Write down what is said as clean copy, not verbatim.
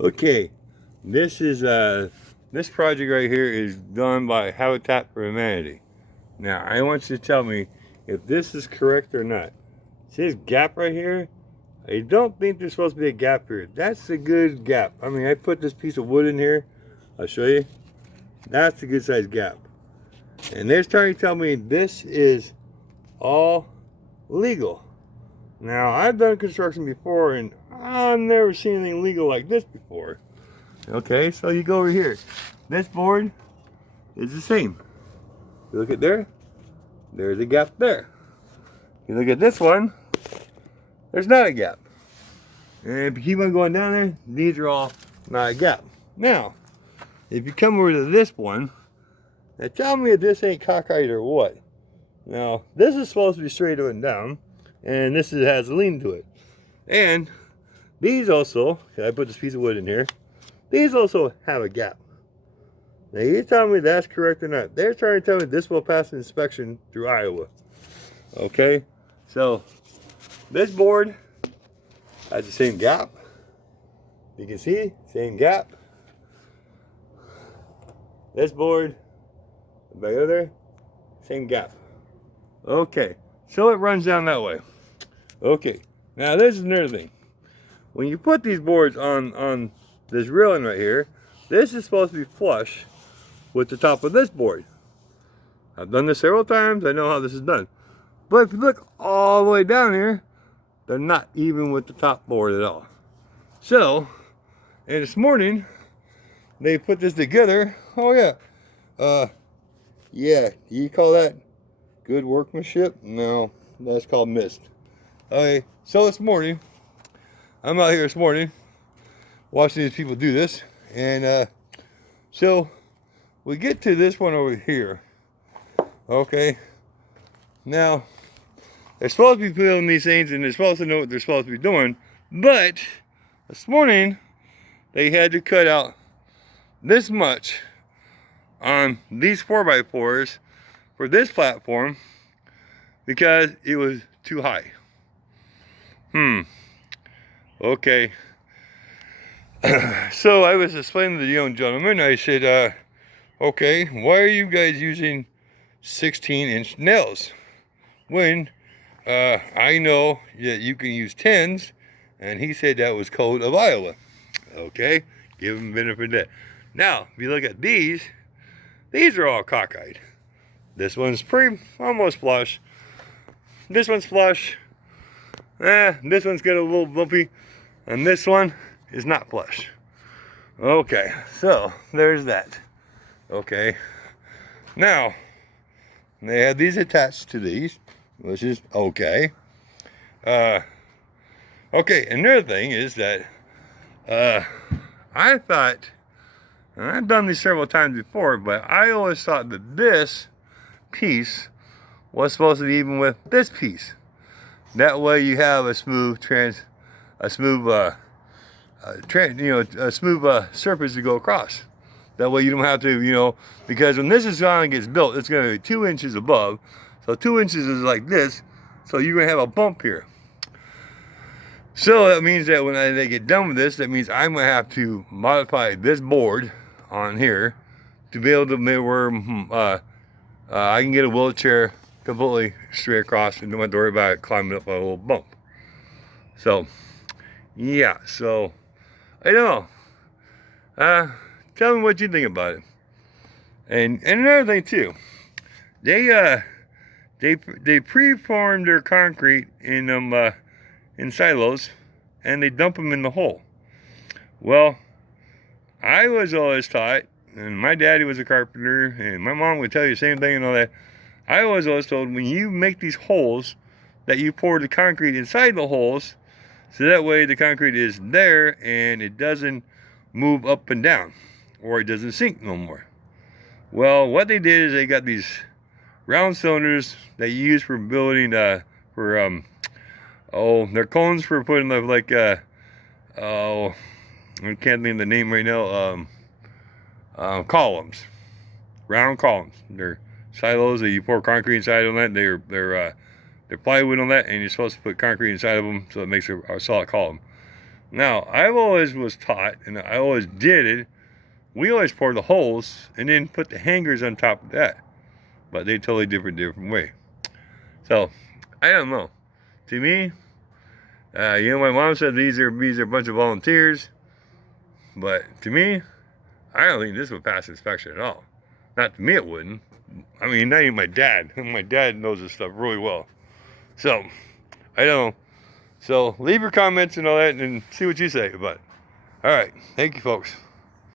Okay, this is this project right here is done by Habitat for Humanity. Now I want you to tell me if this is correct or not. See this gap right here? I don't think there's supposed to be a gap here. That's a good gap. I mean, I put this piece of wood in here. I'll show you. That's a good sized gap. And they're trying to tell me this is all legal. Now I've done construction before and I've never seen anything legal like this before. Okay, so you go over here. This board is the same. You look at there, there's a gap there. You look at this one, there's not a gap. And if you keep on going down there, these are all not a gap. Now, if you come over to this one, now tell me if this ain't cockeyed or what. Now, this is supposed to be straight up and down, and this has a lean to it. And these also, I put this piece of wood in here, these also have a gap. Now you tell me that's correct or not. They're trying to tell me this will pass an inspection through Iowa. Okay, so this board has the same gap. You can see, same gap. This board, back over there, same gap. Okay, so it runs down that way. Okay, now this is another thing. When you put these boards on this railing right here, this is supposed to be flush with the top of this board. I've done this several times, I know how this is done. But if you look all the way down here, they're not even with the top board at all. So, and this morning, they put this together. Oh yeah. Yeah, you call that good workmanship? No, that's called mist. Okay, so this morning, I'm out here this morning, watching these people do this. And so, we get to this one over here. Okay. Now, they're supposed to be building these things and they're supposed to know what they're supposed to be doing. But this morning, they had to cut out this much on these 4x4s for this platform because it was too high. Okay. So I was explaining to the young gentleman, I said, okay, why are you guys using 16-inch nails when I know that you can use 10s? And he said that was code of Iowa. Okay, give him benefit of that. Now, if you look at these are all cockeyed. This one's almost flush. This one's flush. This one's got a little bumpy. And this one is not flush. Okay, so there's that. Okay, now they have these attached to these, which is okay. Okay, another thing is that I thought, and I've done these several times before, but I always thought that this piece was supposed to be even with this piece. That way you have a smooth surface to go across. That way you don't have to, because when this is going to get built, it's going to be 2 inches above. So 2 inches is like this. So you're going to have a bump here. So that means that when they get done with this, that means I'm going to have to modify this board on here to be able to make where I can get a wheelchair completely straight across and don't have to worry about climbing up a little bump. So, yeah, so I don't know. Tell me what you think about it. And another thing too, they preform their concrete in them in silos, and they dump them in the hole. Well, I was always taught, and my daddy was a carpenter, and my mom would tell you the same thing and all that. I was always told when you make these holes that you pour the concrete inside the holes, so that way the concrete is there and it doesn't move up and down, or it doesn't sink no more. Well, what they did is they got these round cylinders that you use for building they're cones for putting I can't think of the name right now. Columns, round columns. They're silos that you pour concrete inside on that. They're plywood on that, and you're supposed to put concrete inside of them so it makes a solid column. Now, I've always was taught, and I always did it, we always pour the holes and then put the hangers on top of that. But they totally different way. So, I don't know. To me, my mom said these are a bunch of volunteers. But to me, I don't think this would pass inspection at all. Not to me, it wouldn't. I mean, not even my dad. My dad knows this stuff really well. So, I don't know. So, leave your comments and all that and see what you say about it. All right. Thank you, folks.